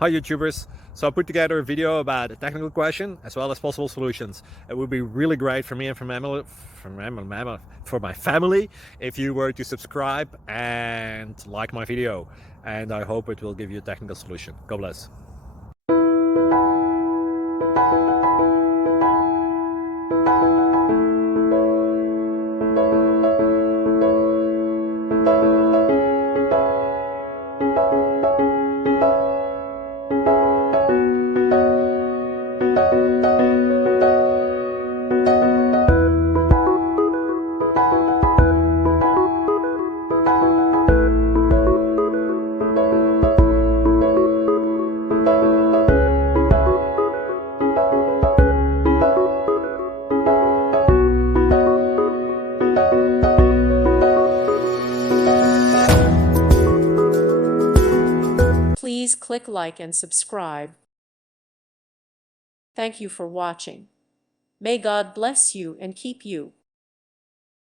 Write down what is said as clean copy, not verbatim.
Hi YouTubers! So I put together a video about a technical question as well as possible solutions. It would be really great for me and for my family if you were to subscribe and like my video, and I hope it will give you a technical solution. God bless. Please click like and subscribe. Thank you for watching. May God bless you and keep you.